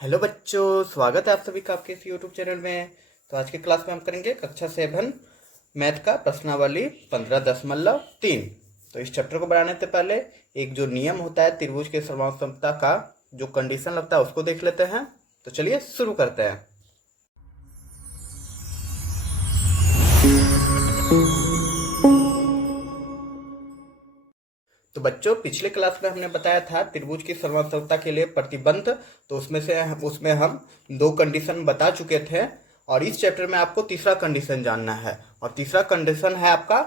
Hello बच्चों, स्वागत है आप सभी का आपके इस यूट्यूब चैनल में। तो आज की क्लास में हम करेंगे कक्षा 7 मैथ का प्रश्नावली 15.3। तो इस चैप्टर को बनाने से पहले एक जो नियम होता है त्रिभुज के सर्वांग का जो कंडीशन लगता है उसको देख लेते हैं। तो चलिए शुरू करते हैं। तो बच्चों, पिछले क्लास में हमने बताया था त्रिभुज की सर्वांग के लिए प्रतिबंध। तो उसमें हम दो कंडीशन बता चुके थे और इस चैप्टर में आपको तीसरा कंडीशन जानना है। और तीसरा कंडीशन है आपका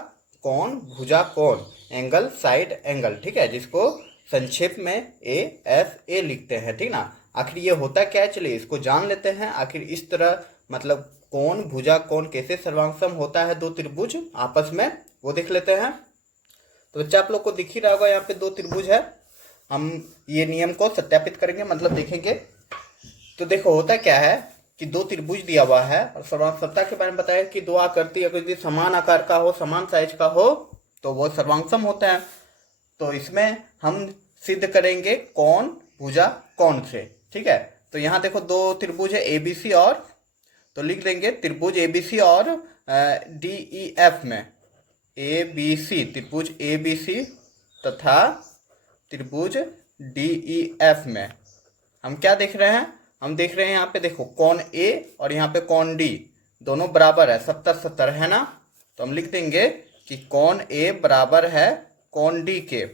कौन भुजा कौन, एंगल साइड एंगल, ठीक है, जिसको संक्षेप में ए लिखते हैं, ठीक ना। आखिर ये होता क्या है, चलिए इसको जान लेते हैं। आखिर इस तरह मतलब कौन भुजा कौन कैसे सर्वांगसम होता है दो त्रिभुज आपस में, वो देख लेते हैं। तो बच्चा आप लोग को दिख ही रहा होगा, यहाँ पे दो त्रिभुज है। हम ये नियम को सत्यापित करेंगे, मतलब देखेंगे। तो देखो होता क्या है कि दो त्रिभुज दिया हुआ है और सर्वांगसमता के बारे में बताया कि दो आकृति अगर यदि समान आकार का हो, समान साइज का हो, तो वो सर्वांगसम होता है। तो इसमें हम सिद्ध करेंगे कौन भुजा कौन से, ठीक है। तो यहाँ देखो दो त्रिभुज है एबीसी और, तो लिख देंगे त्रिभुज एबीसी और डीईएफ में ए बी सी, त्रिभुज ए बी सी तथा त्रिभुज डी ई एफ में हम क्या देख रहे हैं, हम देख रहे हैं यहाँ पे देखो कौन ए और यहाँ पे कौन डी दोनों बराबर है, 70-70 है ना। तो हम लिख देंगे कि कौन ए बराबर है कौन डी के।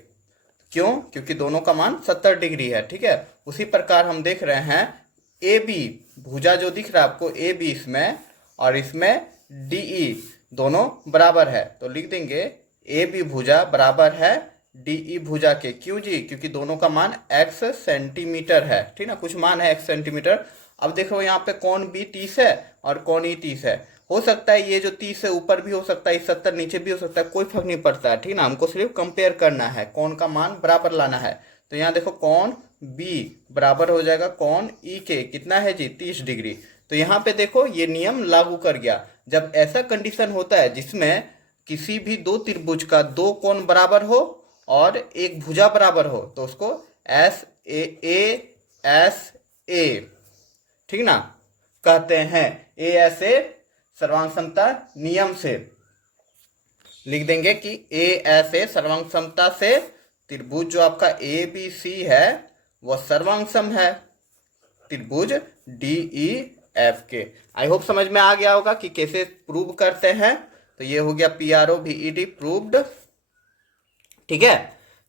क्यों? क्योंकि दोनों का मान 70 डिग्री है, ठीक है। उसी प्रकार हम देख रहे हैं ए बी भुजा जो दिख रहा है आपको, ए बी इसमें और इसमें डी ई दोनों बराबर है। तो लिख देंगे ए बी भुजा बराबर है डी ई भुजा के। क्यों जी? क्योंकि दोनों का मान x सेंटीमीटर है, ठीक ना, कुछ मान है x सेंटीमीटर। अब देखो यहाँ पे कौन बी 30 है और कौन ई 30 है। हो सकता है ये जो 30 है ऊपर भी हो सकता है, 70 नीचे भी हो सकता है, कोई फर्क नहीं पड़ता है, ठीक ना। हमको सिर्फ कंपेयर करना है, कौन का मान बराबर लाना है। तो यहाँ देखो कौन बी बराबर हो जाएगा कौन ई के, कितना है जी 30 डिग्री। तो यहाँ पे देखो ये नियम लागू कर गया। जब ऐसा कंडीशन होता है जिसमें किसी भी दो त्रिभुज का दो कोण बराबर हो और एक भुजा बराबर हो, तो उसको एस ए ठीक ना कहते हैं। एस ए सर्वांग समता नियम से लिख देंगे कि एस ए सर्वांग समता से त्रिभुज जो आपका ए बी सी है वह सर्वांगसम है त्रिभुज डी ई एफ के। आई होप समझ में आ गया होगा कि कैसे प्रूव करते हैं। तो ये हो गया PROVED प्रूव्ड, ठीक है।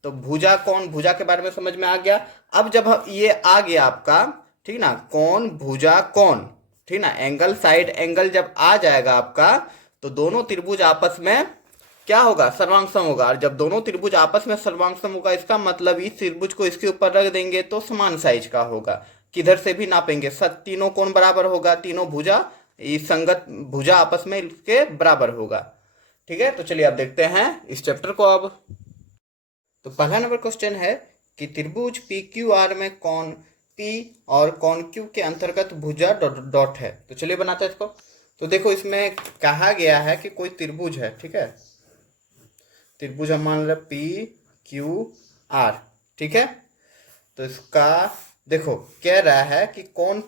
तो भुजा कौन भुजा के बारे में समझ में आ गया। अब जब ये आ गया आपका, ठीक ना, कौन भुजा कौन, ठीक ना, एंगल साइड एंगल जब आ जाएगा आपका, तो दोनों त्रिभुज आपस में क्या होगा, सर्वांगसम होगा। और जब दोनों त्रिभुज आपस में सर्वांगसम होगा, इसका मतलब इस त्रिभुज को इसके ऊपर रख देंगे तो समान साइज का होगा, किधर से भी नापेंगे तीनों कोण बराबर होगा, तीनों भुजा इस संगत भुजा आपस में इसके बराबर होगा, ठीक है। तो चलिए अब देखते हैं इस चैप्टर को। अब तो पहला नंबर क्वेश्चन है कि त्रिभुज PQR में कौन P और कौन Q के अंतर्गत भुजा डॉट है। तो चलिए बनाते हैं इसको। तो देखो इसमें कहा गया है कि कोई त्रिभुज है, ठीक है, त्रिभुज हम मान रहे PQR, ठीक है। तो इसका देखो कह रहा है कि कौन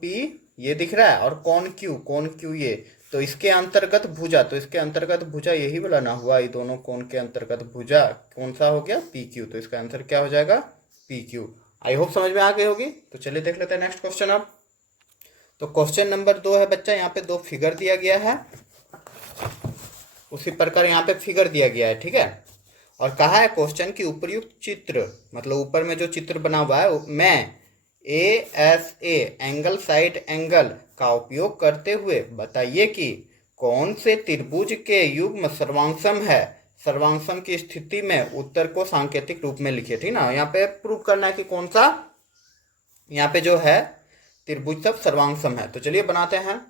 P ये दिख रहा है और कौन Q ये, तो इसके अंतर्गत भुजा, तो इसके अंतर्गत भुजा यही वाला ना हुआ, ये दोनों कोण के अंतर्गत भुजा कौन सा हो गया PQ। तो इसका आंसर क्या हो जाएगा PQ। आई होप समझ में आ गई होगी। तो चलिए देख लेते हैं नेक्स्ट क्वेश्चन अब। तो क्वेश्चन नंबर 2 है बच्चा, यहाँ पे दो फिगर दिया गया है, उसी प्रकार यहाँ पे फिगर दिया गया है, ठीक है। और कहा है क्वेश्चन की उपर्युक्त चित्र, मतलब ऊपर में जो चित्र बना हुआ है मैं ASA एंगल साइड एंगल का उपयोग करते हुए बताइए कि कौन से त्रिभुज के युग्म सर्वांगसम है। सर्वांगसम की स्थिति में उत्तर को सांकेतिक रूप में लिखिए, ठीक ना। यहाँ पे प्रूव करना है कि कौन सा यहाँ पे जो है त्रिभुज सब सर्वांगसम है। तो चलिए बनाते हैं।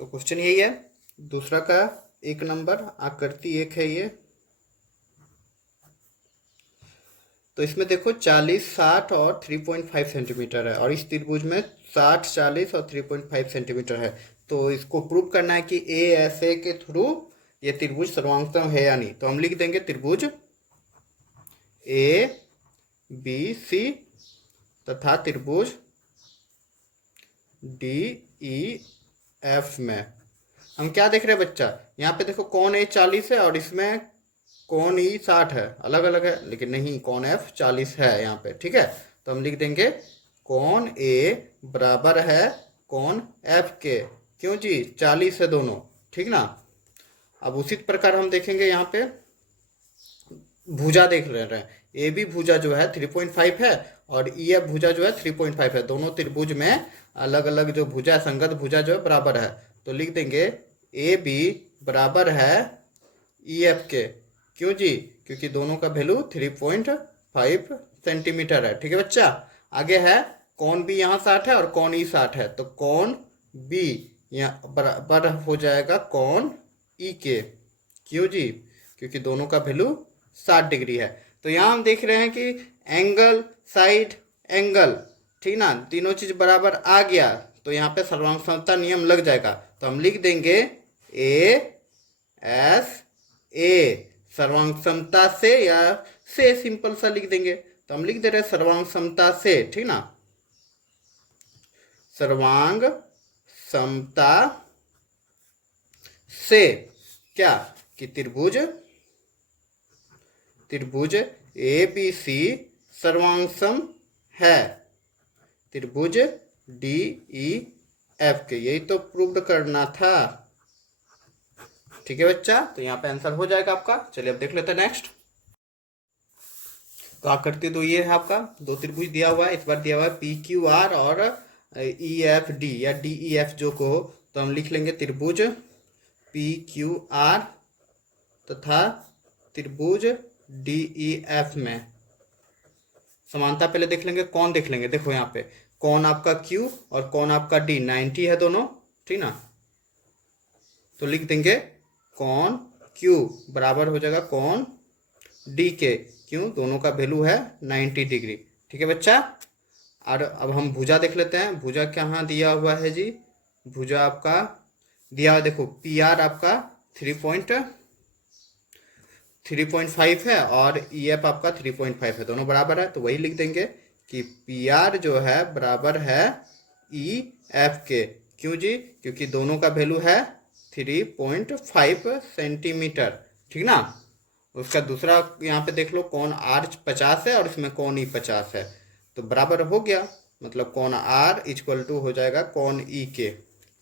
तो क्वेश्चन यही है, दूसरा का 1 नंबर आकृति 1 है ये। तो इसमें देखो 40, 60 और 3.5 सेंटीमीटर है और इस त्रिभुज में 60, 40 और 3.5 सेंटीमीटर है। तो इसको प्रूव करना है कि ASA के थ्रू ये त्रिभुज सर्वांगसम है या नहीं। तो हम लिख देंगे त्रिभुज ABC तथा त्रिभुज डी ई एफ में हम क्या देख रहे हैं बच्चा, यहाँ पे देखो कौन ए 40 है और इसमें कौन ई 60 है, अलग अलग है, लेकिन नहीं कौन एफ 40 है यहाँ पे। ठीक है, तो हम लिख देंगे कौन ए बराबर है कौन एफ के। क्यों जी, 40 है दोनों। ठीक ना। अब उसी प्रकार हम देखेंगे यहाँ पे भुजा देख रहे हैं। ए बी भुजा जो है 3.5 है और ई एफ भुजा जो है 3.5 है। दोनों त्रिभुज में अलग अलग जो भुजा, संगत भुजा जो है बराबर है। तो लिख देंगे ए बी बराबर है ई एफ के। क्यों जी, क्योंकि दोनों का वैल्यू 3.5 सेंटीमीटर है। ठीक है बच्चा। आगे है कौन बी यहाँ 60 है और कौन ई 60 है, तो कौन बी यहाँ बराबर हो जाएगा कौन ई के। क्यों जी, क्योंकि दोनों का वैल्यू 60 डिग्री है। तो यहाँ हम देख रहे हैं कि एंगल, साइड, एंगल, ठीक ना, तीनों चीज बराबर आ गया तो यहाँ पे सर्वांग समता नियम लग जाएगा। तो हम लिख देंगे ए एस ए सर्वांग समता से, या से सिंपल सा लिख देंगे। तो हम लिख दे रहे सर्वांग समता से। ठीक ना, सर्वांग समता से क्या कि त्रिभुज ए बी सी सर्वांगसम है त्रिभुज डी ई एफ के। यही तो प्रूव करना था। ठीक है बच्चा, तो यहाँ पे आंसर हो जाएगा आपका। चलिए अब देख लेते हैं नेक्स्ट। तो आकृति तो ये है आपका, दो त्रिभुज दिया हुआ है। इस बार दिया हुआ है पी क्यू आर और ई एफ डी या डी ई एफ जो को हो। तो हम लिख लेंगे त्रिभुज पी क्यू आर तथा त्रिभुज डी ई एफ में समानता पहले देख लेंगे। कौन देख लेंगे, देखो यहाँ पे कौन आपका Q और कौन आपका D 90 है दोनों। ठीक ना, तो लिख देंगे कौन Q बराबर हो जाएगा कौन D के। क्यों, दोनों का वैल्यू है 90 डिग्री। ठीक है बच्चा। और अब हम भुजा देख लेते हैं। भुजा कहाँ दिया हुआ है जी, भुजा आपका दिया हुआ, देखो PR आपका 3.5 है और EF आपका 3.5 है, दोनों बराबर है। तो वही लिख देंगे कि PR जो है बराबर है EF के। क्यों जी, क्योंकि दोनों का वैल्यू है 3.5 सेंटीमीटर। ठीक ना। उसका दूसरा यहाँ पे देख लो कौन R 50 है और इसमें कौन E 50 है, तो बराबर हो गया। मतलब कौन R इक्वल टू हो जाएगा कौन E के।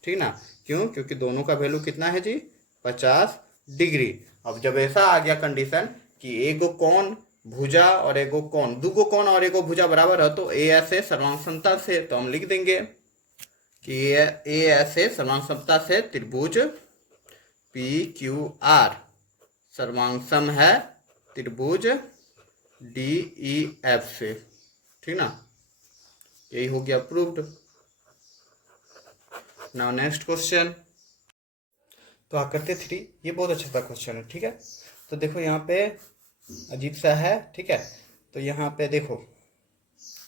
ठीक ना, क्यों, क्योंकि दोनों का वैल्यू कितना है जी 50 डिग्री। अब जब ऐसा आ गया कंडीशन कि एगो कौन भुजा और एगो कौन, दूगो कौन और एगो भुजा बराबर है, तो ए ऐसे सर्वांग समता से, तो हम लिख देंगे कि ए ऐसे सर्वांग समता से त्रिभुज पी क्यू आर सर्वांगसम है त्रिभुज डी ई एफ से। ठीक ना, यही हो गया प्रूव्ड। Now next question. तो आकृति 3 ये बहुत अच्छा सा क्वेश्चन है। ठीक है, तो देखो यहाँ पे अजीब सा है। ठीक है, तो यहाँ पे देखो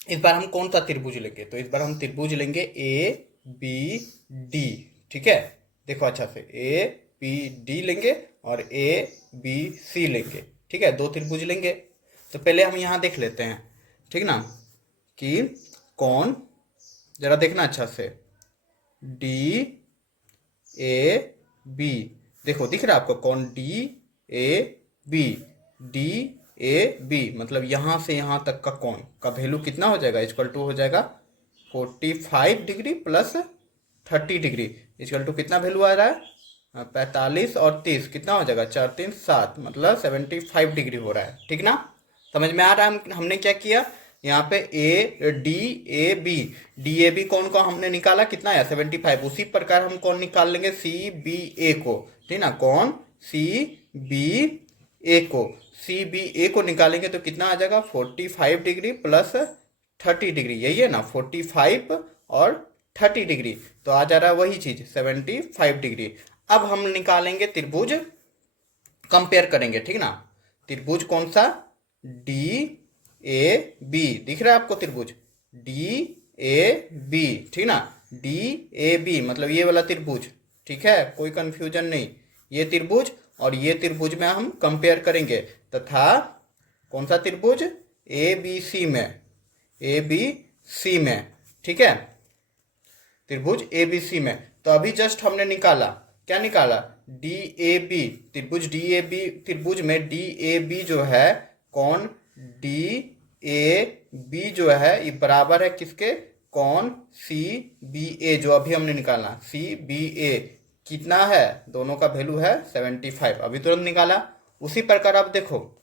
इस बार हम कौन सा त्रिभुज लेंगे, तो इस बार हम त्रिभुज लेंगे ए बी डी। ठीक है, देखो अच्छा से ए बी डी लेंगे और ए बी सी लेंगे। ठीक है, दो त्रिभुज लेंगे। तो पहले हम यहाँ देख लेते हैं। ठीक ना, कि कौन, जरा देखना अच्छा से, डी ए बी, देखो दिख रहा है आपको कौन D A B, D A B मतलब यहाँ से यहाँ तक का कौन का वैल्यू कितना हो जाएगा, इक्वल टू हो जाएगा 45 degree plus 30 degree. Equal to कितना वैल्यू आ रहा है 45 और 30 कितना हो जाएगा 4 3 7 मतलब 75 डिग्री हो रहा है। ठीक ना, समझ में आ रहा है। हमने क्या किया यहाँ पे ए डी ए बी कौन को हमने निकाला कितना है 75। उसी प्रकार हम कौन निकाल लेंगे सी बी ए को। ठीक ना, कौन सी बी ए को निकालेंगे तो कितना आ जाएगा 45 डिग्री प्लस 30 डिग्री, यही है ना 45 और 30 डिग्री, तो आ जा रहा है वही चीज 75 डिग्री। अब हम निकालेंगे त्रिभुज, कंपेयर करेंगे। ठीक ना, त्रिभुज कौन सा डी ए बी, दिख रहा है आपको त्रिभुज डी ए बी। ठीक ना, डी ए बी मतलब ये वाला त्रिभुज। ठीक है, कोई कंफ्यूजन नहीं, ये त्रिभुज और ये त्रिभुज में हम कंपेयर करेंगे तथा कौन सा त्रिभुज ए बी सी में, ए बी सी में, ठीक है, त्रिभुज ए बी सी में। तो अभी जस्ट हमने निकाला, क्या निकाला, डी ए बी, त्रिभुज डी ए बी, त्रिभुज में डी ए बी जो है कौन डी ए बी जो है ये बराबर है किसके, कौन सी बी ए, जो अभी हमने निकाला सी बी ए कितना है, दोनों का वैल्यू है 75, अभी तुरंत निकाला। उसी प्रकार अब देखो,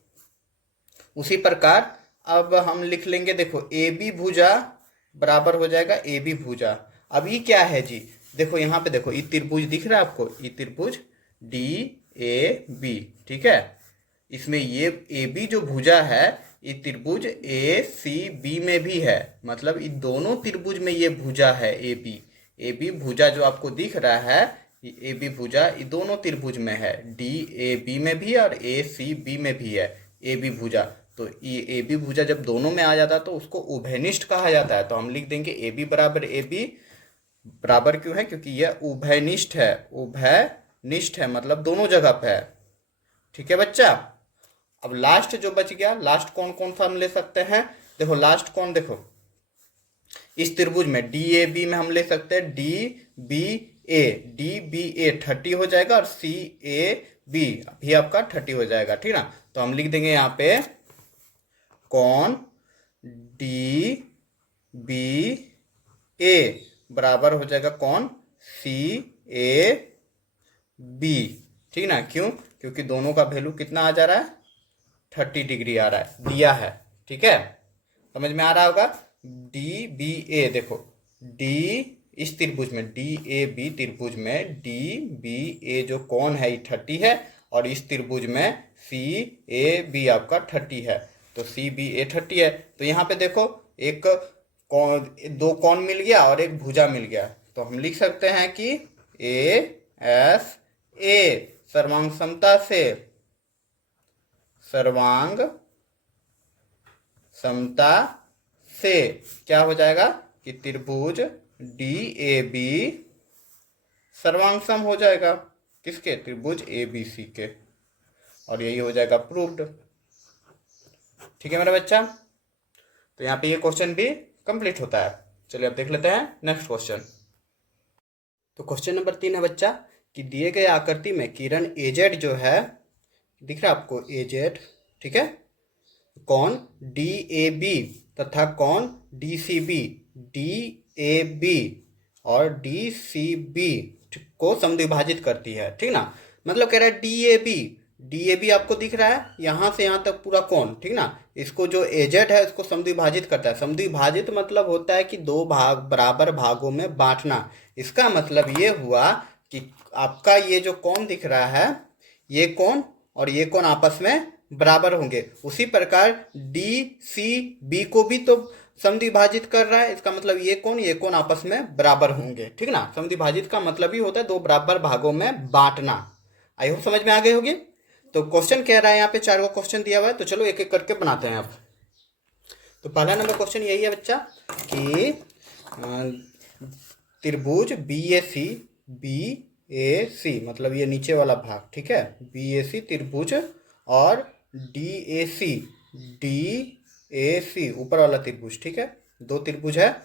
उसी प्रकार अब हम लिख लेंगे, देखो ए बी भुजा बराबर हो जाएगा ए बी भुजा। अब ये क्या है जी, देखो यहाँ पे देखो ये त्रिभुज दिख रहा है आपको, ये त्रिभुज डी ए बी, ठीक है, इसमें ये ए बी जो भुजा है ये त्रिभुज ए सी बी में भी है, मतलब ये दोनों त्रिभुज में ये भुजा है ए बी भुजा जो आपको दिख रहा है, ए बी भुजा ये दोनों त्रिभुज में है, डी ए बी में भी और ए सी बी में भी है ए बी भुजा। तो ये ए बी भुजा जब दोनों में आ जाता है तो उसको उभयनिष्ठ कहा जाता है। तो हम लिख देंगे ए बी बराबर ए बी, बराबर क्यों है, क्योंकि यह उभयनिष्ठ है, उभयनिष्ठ है मतलब दोनों जगह पे है, ठीक है बच्चा। अब लास्ट जो बच गया, लास्ट कौन कौन सा हम ले सकते हैं, देखो लास्ट कौन, देखो इस त्रिभुज में डी ए बी में हम ले सकते हैं डी बी ए 30 हो जाएगा और सी ए बी भी आपका 30 हो जाएगा, ठीक ना। तो हम लिख देंगे यहाँ पे कौन डी बी ए बराबर हो जाएगा कौन सी ए बी, ठीक ना, क्यों, क्योंकि दोनों का वैल्यू कितना आ जा रहा है 30 डिग्री आ रहा है, दिया है, ठीक है, समझ में आ रहा होगा। डी बी ए, देखो डी इस त्रिभुज में डी ए बी त्रिभुज में डी बी ए जो कौन है ये 30 है और इस त्रिभुज में सी ए बी आपका 30 है, तो सी बी ए 30 है। तो यहाँ पे देखो एक कौन, दो कौन मिल गया और एक भुजा मिल गया, तो हम लिख सकते हैं कि ए एस ए सर्वांग समता से, सर्वांग समता से क्या हो जाएगा कि त्रिभुज डी ए बी सर्वांग सम हो जाएगा किसके, त्रिभुज ए बी सी के, और यही हो जाएगा प्रूव्ड, ठीक है मेरा बच्चा। तो यहाँ पे ये क्वेश्चन भी कंप्लीट होता है। चलिए अब देख लेते हैं नेक्स्ट क्वेश्चन। तो क्वेश्चन नंबर 3 है बच्चा कि दिए गए आकृति में किरण एजेड जो है, दिख रहा है आपको एजेड, ठीक है, कौन डी ए बी तथा कौन D C B, D A B और डी सी बी को समद्विभाजित करती है, ठीक ना। मतलब कह रहा है डी ए बी आपको दिख रहा है यहाँ से यहाँ तक पूरा कौन, ठीक ना, इसको जो एजेड है इसको समद्विभाजित करता है। समद्विभाजित मतलब होता है कि दो भाग बराबर भागों में बांटना। इसका मतलब ये हुआ कि आपका ये जो कौन दिख रहा है ये कौन और ये कौन आपस में बराबर होंगे। उसी प्रकार डी सी बी को भी तो समद्विभाजित कर रहा है, इसका मतलब ये कौन आपस में बराबर होंगे, ठीक ना। समद्विभाजित का मतलब ही होता है दो बराबर भागों में बांटना। आई होप समझ में आ गई होगी। तो क्वेश्चन कह रहा है यहाँ पे 4 क्वेश्चन दिया हुआ है, तो चलो एक एक करके बनाते हैं अब। तो पहला नंबर क्वेश्चन यही है बच्चा कि त्रिभुज बी ए सी मतलब ये नीचे वाला भाग, ठीक है, बी ए सी त्रिभुज और डी ए सी ऊपर वाला त्रिभुज, ठीक है, दो त्रिभुज है,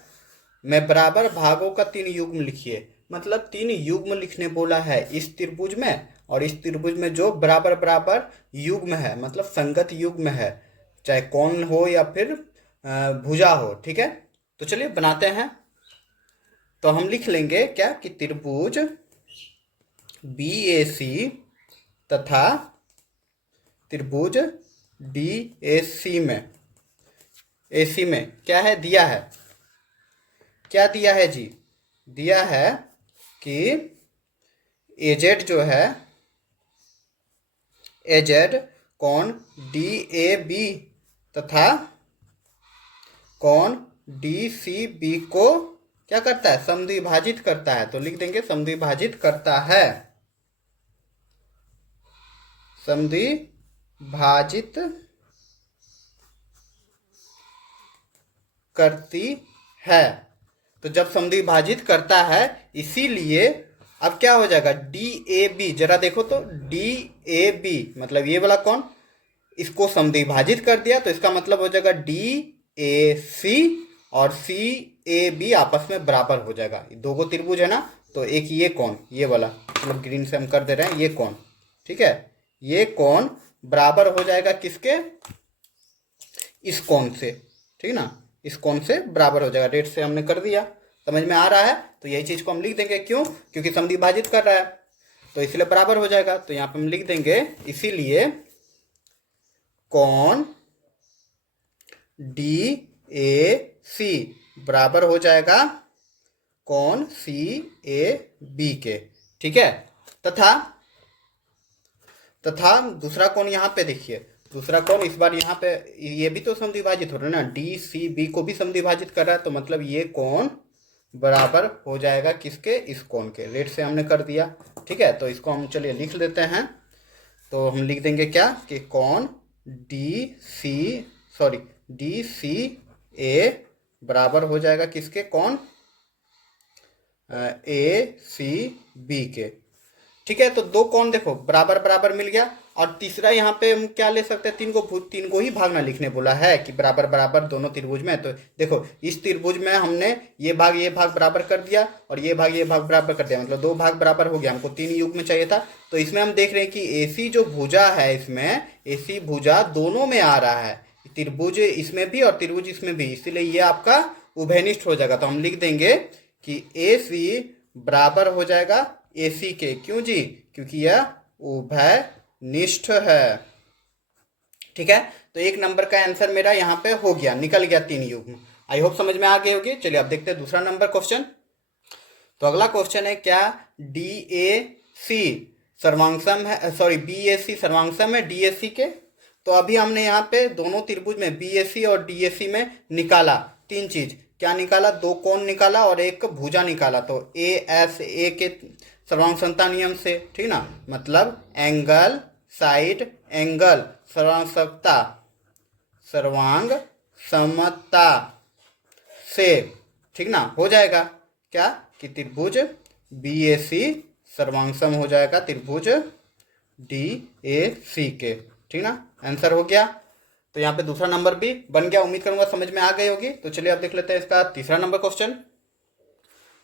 मैं बराबर भागों का 3 युग्म लिखिए, मतलब 3 युग्म लिखने बोला है इस त्रिभुज में और इस त्रिभुज में जो बराबर बराबर युग्म है, मतलब संगत युग्म है, चाहे कौन हो या फिर भुजा हो, ठीक है। तो चलिए बनाते हैं। तो हम लिख लेंगे क्या कि त्रिभुज बी ए सी तथा त्रिभुज डी ए सी में क्या है, दिया है, क्या दिया है जी, दिया है कि एजेड जो है, एजेड कौन डी ए बी तथा कौन डी सी बी को क्या करता है, समद्विभाजित करता है। तो लिख देंगे समद्विभाजित करता है, समद्विभाजित करती है। तो जब समद्विभाजित करता है इसीलिए अब क्या हो जाएगा डी ए बी, जरा देखो तो डी ए बी मतलब ये वाला कौन, इसको समद्विभाजित कर दिया तो इसका मतलब हो जाएगा डी ए सी और सी ए बी आपस में बराबर हो जाएगा। दो गो त्रिभुज है ना, तो एक ये कोण, ये वाला मतलब ग्रीन से हम कर दे रहे हैं, ये कोण, ठीक है, ये कोण बराबर हो जाएगा किसके, इस कोण से, ठीक ना, इस कोण से बराबर हो जाएगा। रेड से हमने कर दिया, समझ में आ रहा है। तो यही चीज को हम लिख देंगे, क्यों, क्योंकि समद्विभाजित कर रहा है तो इसलिए बराबर हो जाएगा। तो यहाँ पे हम लिख देंगे इसीलिए कोण डी ए सी बराबर हो जाएगा कोण सी ए बी के, ठीक है। तथा दूसरा कोण यहाँ पे देखिए, दूसरा कोण इस बार यहाँ पे ये भी तो समद्विभाजित हो रहा है ना, डी सी बी को भी समद्विभाजित कर रहा है, तो मतलब ये कोण बराबर हो जाएगा किसके, इस कोण के। रेड से हमने कर दिया, ठीक है। तो इसको हम चलिए लिख लेते हैं। तो हम लिख देंगे क्या कि कोण डी सी ए बराबर हो जाएगा किसके, कोण ए सी बी के, ठीक है। तो दो कोण देखो बराबर बराबर मिल गया। और तीसरा यहाँ पे हम क्या ले सकते हैं, तीन को ही भाग ना लिखने बोला है कि बराबर बराबर दोनों त्रिभुज में। तो देखो इस त्रिभुज में हमने ये भाग बराबर कर दिया और ये भाग बराबर कर दिया, मतलब दो भाग बराबर हो गया। हमको 3 युग्म चाहिए था। तो इसमें हम देख रहे हैं कि एसी जो भुजा है, इसमें एसी भुजा दोनों में आ रहा है, त्रिभुज इसमें भी और त्रिभुज इसमें भी, इसीलिए ये आपका उभयनिष्ठ हो जाएगा। तो हम लिख देंगे कि ए सी बराबर हो जाएगा ए सी के, क्यों जी, क्योंकि यह उभयनिष्ठ है, ठीक है। तो 1 नंबर का आंसर मेरा यहाँ पे हो गया, निकल गया 3 युग्म। आई होप समझ में आ गए होगी। चलिए अब देखते हैं दूसरा नंबर क्वेश्चन। तो अगला क्वेश्चन है, क्या डी ए सी सर्वांगसम है, सॉरी बी ए सी सर्वांगसम है डी ए सी के। तो अभी हमने यहाँ पे दोनों त्रिभुज में बी ए सी और डी ए सी में निकाला 3 चीज, क्या निकाला, 2 कोण निकाला और एक भुजा निकाला। तो ए एस ए के सर्वांग समता नियम से, ठीक ना, मतलब एंगल साइड एंगल सर्वांग समता से, ठीक ना, हो जाएगा क्या कि त्रिभुज बी ए सी सर्वांगसम हो जाएगा त्रिभुज डी ए सी के, ठीक ना, आंसर हो गया। तो यहाँ पे दूसरा नंबर भी बन गया, उम्मीद करूंगा समझ में आ गई होगी। तो चलिए अब देख लेते हैं इसका तीसरा नंबर क्वेश्चन।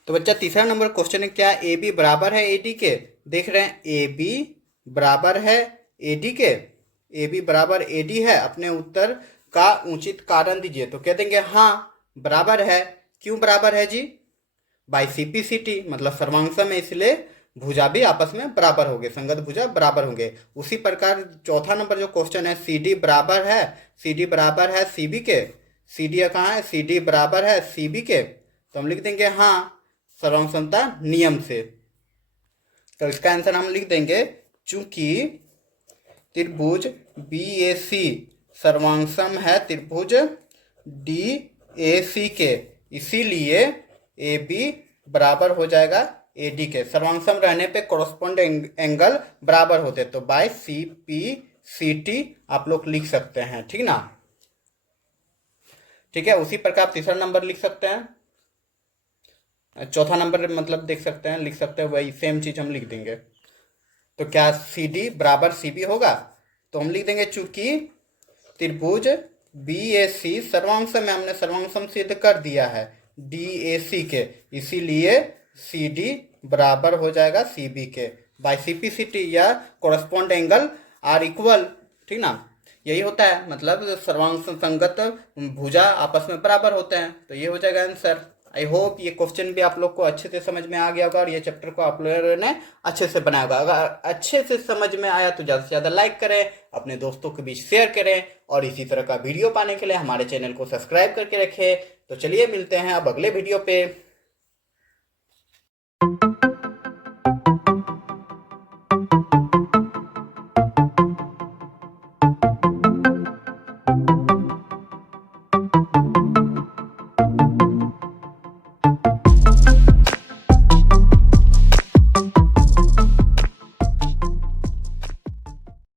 तो बच्चा तीसरा नंबर क्वेश्चन है, क्या ए बी बराबर है ए डी के। देख रहे हैं ए बी बराबर है ए डी के, ए बी बराबर ए डी है, अपने उत्तर का उचित कारण दीजिए। तो कह देंगे हाँ बराबर है। क्यों बराबर है जी, by C P C T, मतलब सर्वांगसम है, इसलिए भुजा भी आपस में बराबर होंगे, संगत भुजा बराबर होंगे। उसी प्रकार चौथा नंबर जो क्वेश्चन है, सी डी बराबर है सी बी के, सी डी कहाँ है, सी डी बराबर है सी बी के। तो हम लिख देंगे हाँ सर्वांगसमता नियम से। तो इसका आंसर हम लिख देंगे, चूंकि त्रिभुज बी ए सी सर्वांगसम है त्रिभुज डी ए सी के, इसीलिए ए बी बराबर हो जाएगा ए डी के। सर्वांगसम रहने पे कोरस्पोंड एंगल बराबर होते, तो by C P C T आप लोग लिख सकते हैं, ठीक ना, ठीक है। उसी प्रकार तीसरा नंबर लिख सकते हैं, चौथा नंबर मतलब देख सकते हैं, लिख सकते हैं, वही सेम चीज हम लिख देंगे। तो क्या सी डी बराबर सी बी होगा। तो हम लिख देंगे चूंकि त्रिभुज बी ए सी सर्वांगसम में, हमने सर्वांगसम सिद्ध कर दिया है डी ए सी के, इसीलिए सी डी बराबर हो जाएगा सी बी के by C P C T, या कोरस्पोंड एंगल आर इक्वल, ठीक ना, यही होता है, मतलब सर्वांग संगत भुजा आपस में बराबर होते हैं। तो ये हो जाएगा आंसर। आई होप ये क्वेश्चन भी आप लोग को अच्छे से समझ में आ गया होगा और ये चैप्टर को आप लोगों ने अच्छे से बनाया होगा। अगर अच्छे से समझ में आया तो ज़्यादा से ज़्यादा लाइक करें, अपने दोस्तों के बीच शेयर करें और इसी तरह का वीडियो पाने के लिए हमारे चैनल को सब्सक्राइब करके रखें। तो चलिए मिलते हैं अब अगले वीडियो पे।